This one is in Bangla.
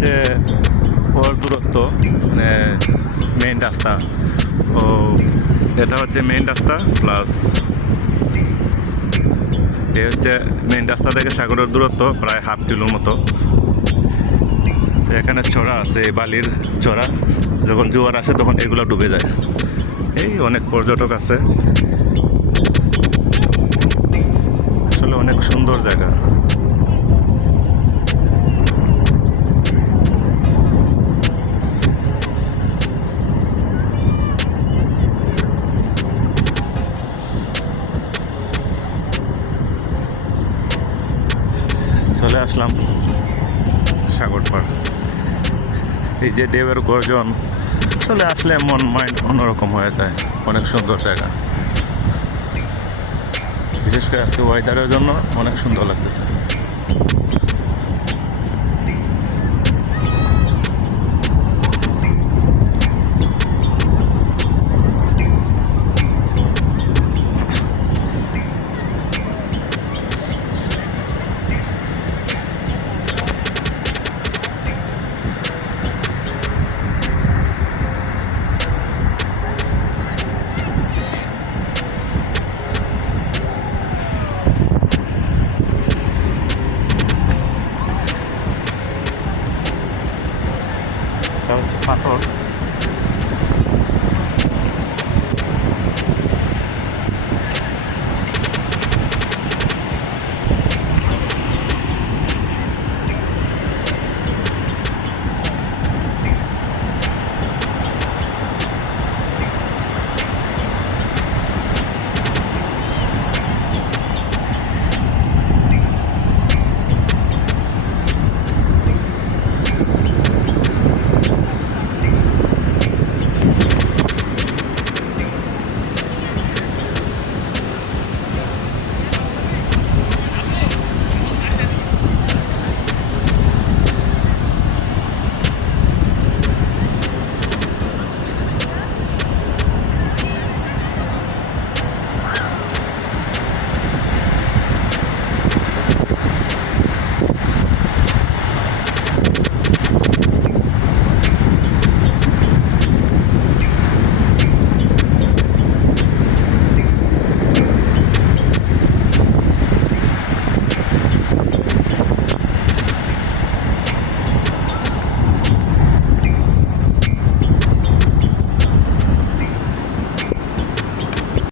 হচ্ছে ওর দূরত্ব, মানে মেইন রাস্তা। ও এটা হচ্ছে মেইন রাস্তা প্লাস এ হচ্ছে মেইন রাস্তা থেকে সাগরের দূরত্ব প্রায় 1/2 কিলোর মতো। এখানে চড়া আছে, এই বালির চড়া, যখন জোয়ার আসে তখন এগুলো ডুবে যায়। এই অনেক পর্যটক আছে, আসলে অনেক সুন্দর জায়গা। চলে আসলাম সাগর পাড়। এই যে ঢেউয়ের গর্জন, চলে আসলে মন মাইন্ড অন্যরকম হয়ে যায়। অনেক সুন্দর জায়গা, বিশেষ করে আজকে ওয়েদারের জন্য অনেক সুন্দর লাগতেছে। এটা হচ্ছে পাথর,